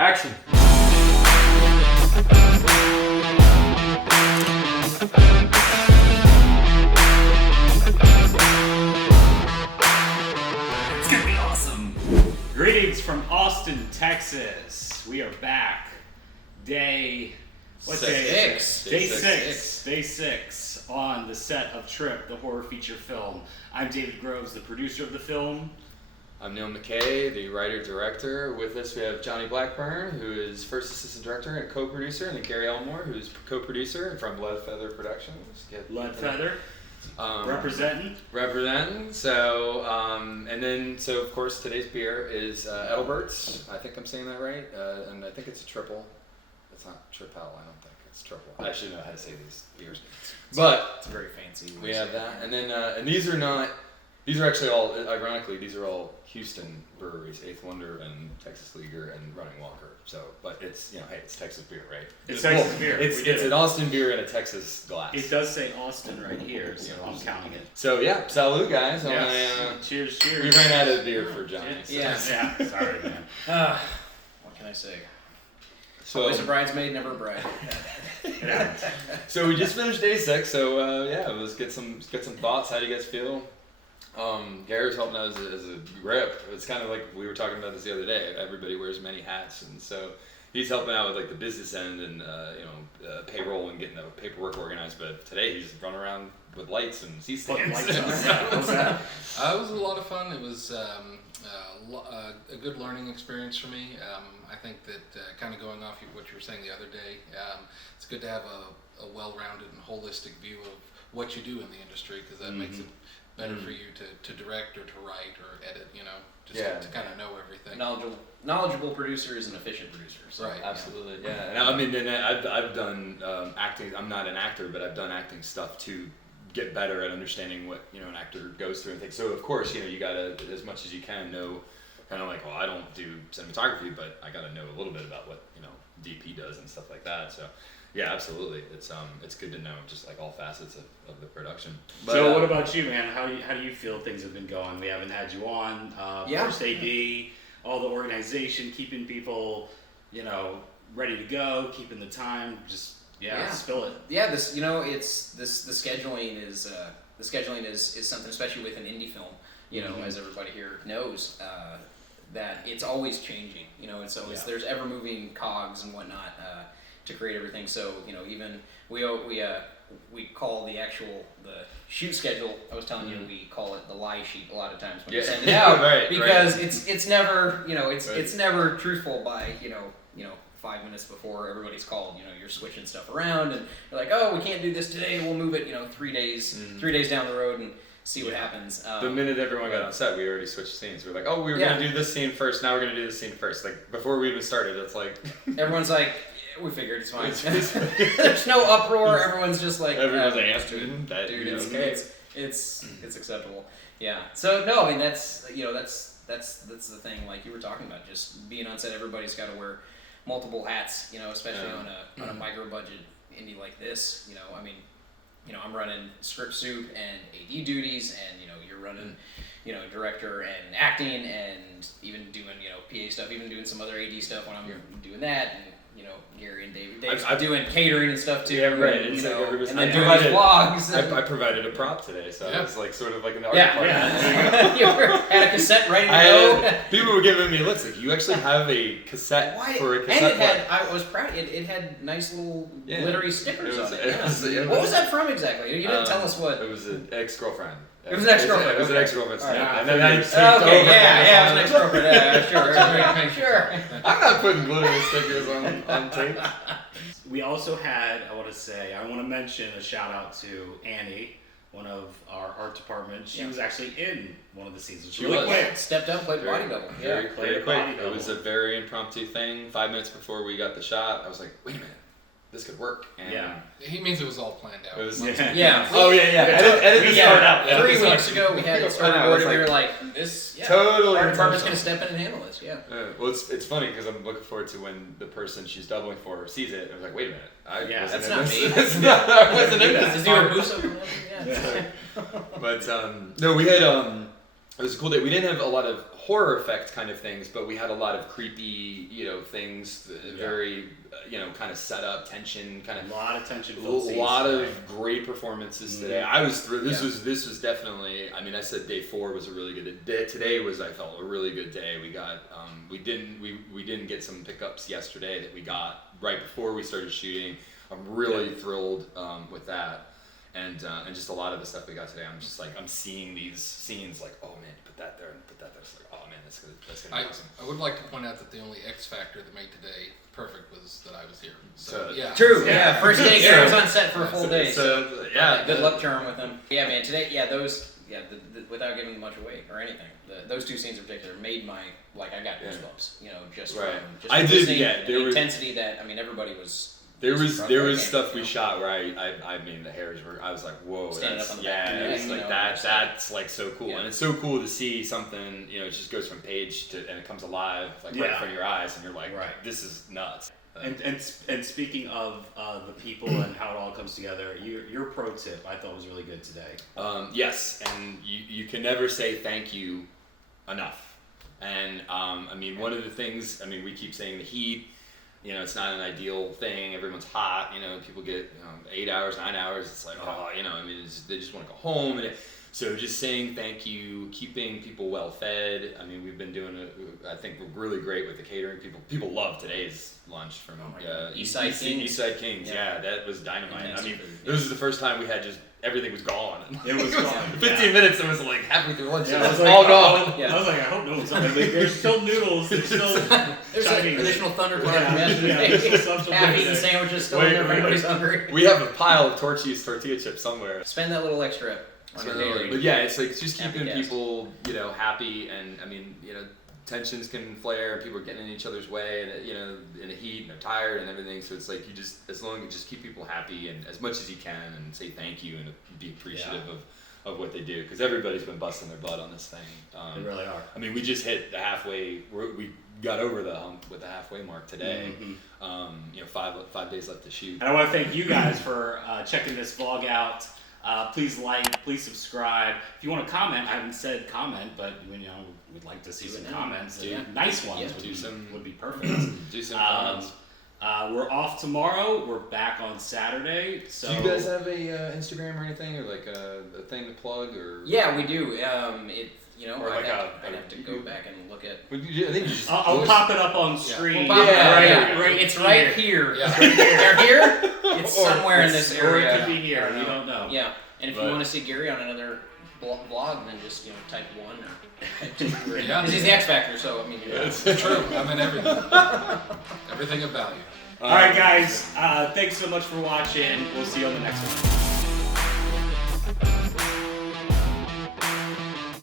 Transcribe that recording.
Action. It's gonna be awesome. Greetings from Austin, Texas. We are back. Day six on the set of Trip, the horror feature film. I'm David Groves, the producer of the film. I'm Neil McKay, the writer-director. With us we have Johnny Blackburn, who is first assistant director and co-producer, and then Gary Elmore, who's co-producer from Lead Feather Productions. Lead Feather. Representing. So, so of course today's beer is Adelberts. I think I'm saying that right. And I think it's a Tripel. It's not Tripel, I don't think. It's Tripel. I should know how to say these beers. But It's very fancy. we have that. And then, and these are actually all, ironically, these are all Houston breweries, Eighth Wonder and Texas Leaguer and Running Walker. So, but it's, hey, it's Texas beer, right? It's Texas beer. It's an Austin beer in a Texas glass. It does say Austin right here, so I'm counting it. So yeah, salud guys. Yes. Cheers. We ran out of beer for Johnny. So. Yeah. Sorry, man. What can I say? So, always a bridesmaid, never a bride. Yeah. So we just finished day 6. So let's get some thoughts. How do you guys feel? Gary's helping out as a grip. It's kind of like we were talking about this the other day. Everybody wears many hats, and so he's helping out with like the business end and payroll and getting the paperwork organized. But today he's running around with lights and C-stands. It was a lot of fun. It was a good learning experience for me. I think that kind of going off what you were saying the other day, it's good to have a well-rounded and holistic view of what you do in the industry, because that makes it better for you to direct or to write or edit, to kind of know everything. Knowledgeable producers and efficient producers. So, right. Absolutely. Yeah. And I've done acting. I'm not an actor, but I've done acting stuff to get better at understanding what an actor goes through and things. So of course you gotta, as much as you can, know kind of like, well, I don't do cinematography, but I gotta know a little bit about what DP does and stuff like that. So yeah, absolutely. It's good to know just like all facets of the production. But, so what about you, man? How do you feel things have been going? We haven't had you on. First AD, all the organization, keeping people ready to go, keeping the time. Just spill it. Yeah, this it's the scheduling is something, especially with an indie film. As everybody here knows, that it's always changing. It's always there's ever moving cogs and whatnot to create everything. So even we call the shoot schedule. I was telling you, we call it the lie sheet a lot of times when you send it out, because it's never it's never truthful by 5 minutes before everybody's called. You're switching stuff around, and you're like, oh, we can't do this today. We'll move it 3 days down the road and see what happens. The minute everyone got on set, we already switched scenes. We were like, oh, we were gonna do this scene first. Now we're gonna do this scene first. Like before we even started, it's like everyone's like, we figured it's fine. There's no uproar. Everyone's just like, everyone's like, dude, it's acceptable. Yeah. So no, I mean that's the thing. Like you were talking about, just being on set. Everybody's got to wear multiple hats. Especially on a micro budget indie like this. I'm running script soup and AD duties, and you're running director and acting, and even doing PA stuff, even doing some other AD stuff when I'm doing that, and Gary and Dave's doing catering and stuff too. Yeah, right. And then doing these vlogs. I provided a prop today, so it's like sort of like in the art department. You had a cassette ready to go. People were giving me looks like, you actually have a cassette for a cassette. And I was proud. It had nice little glittery stickers on it. What was that from exactly? You didn't tell us what. It was an ex-girlfriend. It was an ex-girlfriend. It was an ex-girlfriend. Right. And then I taped it was an ex-girlfriend. Yeah, sure. I'm not putting glitter stickers on tape. We also had, I want to mention a shout out to Annie, one of our art department. She was actually in one of the seasons. She really quick. Stepped up, played body double. Very quick. It was a very impromptu thing. 5 minutes before we got the shot, I was like, wait a minute. This could work. And He means it was all planned out. It was, yeah. Oh, yeah. Edit this part out. 3 weeks ago, we had it storyboarded, and we were like, this, totally. Our department's going to step in and handle this, well, it's funny because I'm looking forward to when the person she's doubling for sees it. I was like, wait a minute. That's not me. I wasn't in this. Is he a Musso? Yeah. But, no, we had, It was a cool day. We didn't have a lot of horror effect kind of things, but we had a lot of creepy, things, very, kind of set up, tension, kind of. A lot of tension. A lot of great performances today. I was thrilled. This was definitely. I mean, I said day 4 was a really good day. Today was, I felt, a really good day. We got we didn't get some pickups yesterday that we got right before we started shooting. I'm really thrilled with that. And just a lot of the stuff we got today, I'm just like, I'm seeing these scenes like, oh man, put that there and put that there. It's like, oh man, that's gonna be awesome. I would like to point out that the only X factor that made today perfect was that I was here. So yeah. True. Yeah. First day Gary was on set for a full day. So good luck to him with him. Yeah, man. Today, those. Yeah, without giving much away or anything, those 2 scenes in particular made my I got goosebumps. Just from the intensity that everybody was. There was stuff we shot where I mean the hairs were, I was like, whoa, that's like so cool. And it's so cool to see something, it just goes from page to, and it comes alive right in front of your eyes, and you're like, this is nuts. And speaking of the people and how it all comes together, your pro tip I thought was really good today. Yes, and you can never say thank you enough. And one of the things, we keep saying the heat. It's not an ideal thing. Everyone's hot. People get 8 hours, 9 hours. It's like, they just want to go home. And so just saying thank you, keeping people well fed. We've been doing I think we're really great with the catering. People love today's lunch from Eastside Kings. Eastside Kings. Yeah, that was dynamite. This was the first time we had just everything was gone. It was gone. 15 minutes. It was like halfway through lunch. Yeah, it was all gone. I was like, I hope no one's hungry. There's still noodles. There's still additional thundercloud from yesterday. Half-eaten sandwiches still in there. Everybody's hungry. We have a pile of tortilla chips somewhere. Spend that little extra. But yeah, it's like just keeping people, happy, and tensions can flare, and people are getting in each other's way, and in the heat, and they're tired and everything. So it's like as long as you just keep people happy and as much as you can, and say thank you and be appreciative of what they do, because everybody's been busting their butt on this thing. They really are. We just hit the halfway. We got over the hump with the halfway mark today. 5 days left to shoot. And I want to thank you guys for checking this vlog out. Please like, please subscribe. If you want to comment, I haven't said comment, but we'd like to see some comments. Nice ones would be perfect. Do some comments. We're off tomorrow. We're back on Saturday. So do you guys have a Instagram or anything, or like a thing to plug, or? Yeah, we do. I'd have to go back and look at. I'll pop it up on screen. It's right here. Yeah. They're here. It's somewhere in this area. Or it could be here. You don't know. Yeah, and if you want to see Gary on another vlog, then just type 1 or type 2. Because he's the X Factor, so It's true. I'm in everything. Everything of value. All right, guys. Thanks so much for watching. We'll see you on the next one.